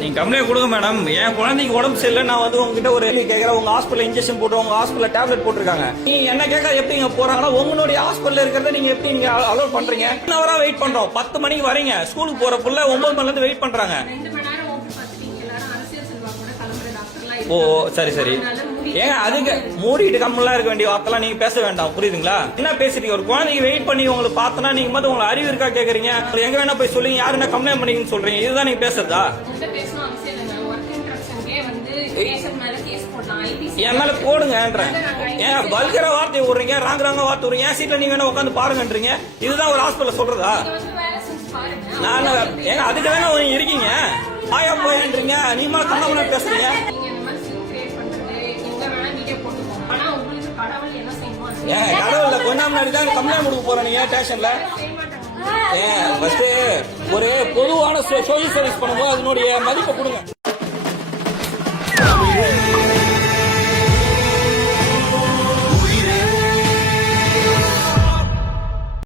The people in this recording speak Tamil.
நீங்க கம்ப்ளைண்ட் கொடுங்க மேடம் என் குழந்தைக்கு உடம்பு சரியில்லை. நான் வந்து உங்ககிட்ட ஒரு கேட்கறேன். உங்க ஹாஸ்பிட்டல் இன்ஜெக்ஷன் போட்டு உங்க ஹாஸ்பிட்டல் டேப்லெட் போட்டிருக்காங்க. நீங்க என்ன கேட்க எப்படிங்க போறாங்கன்னா உங்களுடைய ஹாஸ்பிட்டல் இருக்கிறத நீங்க எப்படி நீங்க அலோட் பண்றீங்க? ஹவரா வெயிட் பண்றோம். பத்து மணிக்கு வரீங்க. ஸ்கூலுக்கு போற புள்ள ஒன்பது மணில இருந்து வெயிட் பண்றாங்க. ஓ. சரி சரி. ஏங்க அதுக்கு மூடிட்டு கம்மெல்லாம் இருக்க வேண்டிய வார்த்தைலாம் நீங்க பேச வேண்டாம். புரியுதுங்களா? என்ன பேசுறீங்க? ஒரு குழந்தைக்கு வெயிட் பண்ணி உங்களுக்கு பார்த்தனா நீங்க மட்டும் உங்களுக்கு அறிவு இருக்கா கேக்குறீங்க? எங்க வேணா போய் சொல்லுங்க. யாரு என்ன கம்ப்ளைண்ட் பண்ணீங்கன்னு சொல்றீங்க. இதுதான் நீங்க பேசுறதா? என் மேல போடுங்கன்றேன். ஏன் வல்கர வார்த்தை விடுறீங்க ராங்க ராங்க வார்த்தை விடுறீங்க என் சீட்ல நீங்க வேணா உட்காந்து பாருங்கன்றீங்க. இதுதான் ஒரு ஹாஸ்பிட்டல் சொல்றதா? நான் ஏங்க அதுக்கு தானே இருக்கீங்க. ஆயா போயன்றீங்க. நீமா கண்ணமன பேசுறீங்க. ஏன் கடவுள்ல கொஞ்ச நாள் முன்னாடி தான் கம்ப்ளைண்ட் கொடுக்க போறேன் நீங்க ஸ்டேஷன்ல ஏன் ஃபர்ஸ்ட் ஒரு பொதுவான சோஷியல் சர்வீஸ் பண்ணும்போது அதனுடைய மதிப்பை கொடுங்க.